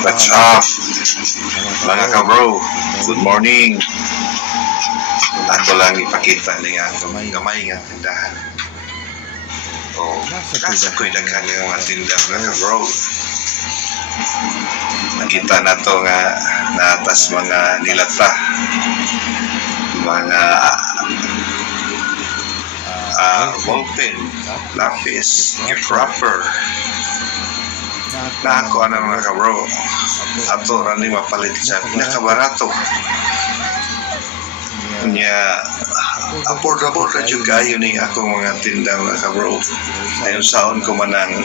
What's up, mga kabro? Good morning. Ako lang ipakita niya ang gamay nga tindahan. Nasa ko'y daghan nga mga tindahan mga kabro. Nakita na to nga natas mga nilata, mga ballpen, lapis, gift wrapper. Na ako mga kabro. Ato rani mapalit sa pinakabarato. Nya affordable ra jud kayo ning akong mga tinda mga kabro. Ayon saon ko manang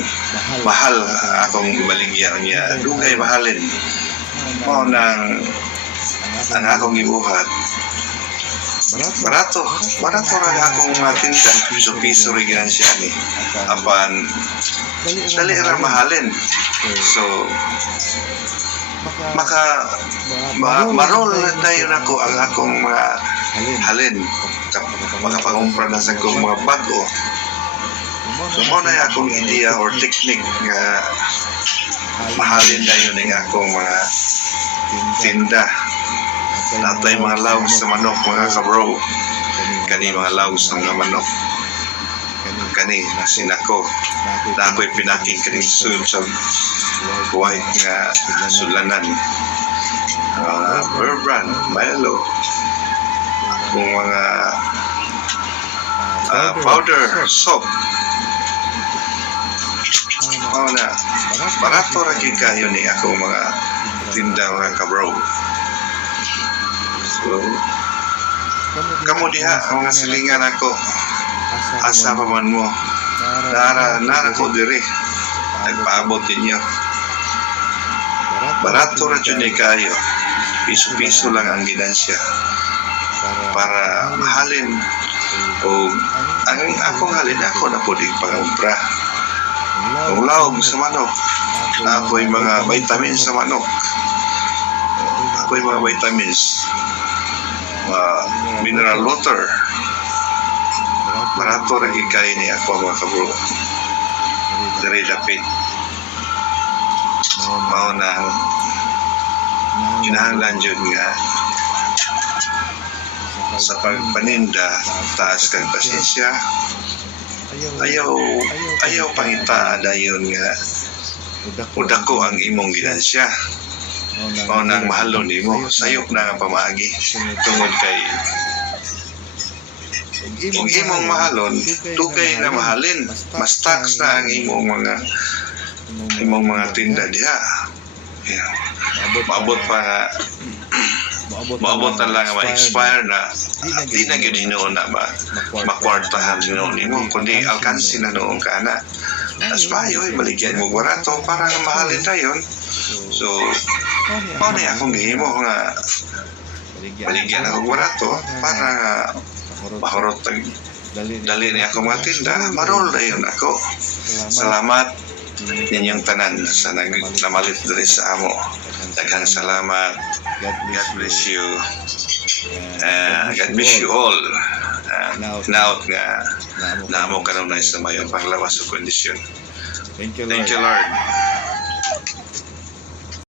mahal akong baligya niya. Dugay mahalin. Mao nang ang akong gibuhat. Barato ra akong mga tinda. Piso-piso rin yan siya ni. Apan dali ra mahalin. So marol na tayo na ko ang akong mga halin. Makapangumpra na sa akong mga bago. So mo na akong idea or technique nga mahalin na yun ang akong mga tinda. Natay mga laos sa manok mga kabro. Kani mga laos ng mga manok. Kani sinako. Na ako'y pinaking kanisun sa white nga sulanan. Bear brand, Milo. Kung mga powder, soap. Na barato ra gyud kayo ni akong mga tinda mga kabro. So kamo diha ang mga silingan ako. Asa pa man mo. Nara ko diri. Nagpaabot ninyo. Barato ra jud ni kayo. Piso-piso lang ang ginansya. Para mahalin o ang akong halin ako na pwedeng pangumpra. Ang lawag sa manok. Ako'y mga vitamins sa manok. Ako'y mga vitamins. Mineral water. Barato ra ikay ni ako mga kabro. Dari dapit. Mao nang kinahanglan jud nga sa pagpaninda taas kang pasensya. Ayaw pangita dayon nga udako ang imong ginansya. Mao nang mahalon nimo sayop na nga pamaagi tungod kay kung imong mahalon dugay na mahalin mas tax na ang imong mga tinda diha. Maabot pa nga maabot na lang nga ma-expire na di na yun hinoon na makwartahan hinoon nimo kundi alkansi na noong ka na as payo baligyan mo barato para mahalin tayon. So mao na akong gihimo nga baligyan ako barato para mahurot dali ni ako mga tinda marol na yun ako. Salamat ninyong tanan sa namalit diri sa amo. Daghang salamat. God bless you. God bless you all. Naot nga namo karon na sa mayong panglawas sa kondisyon. Thank you Lord.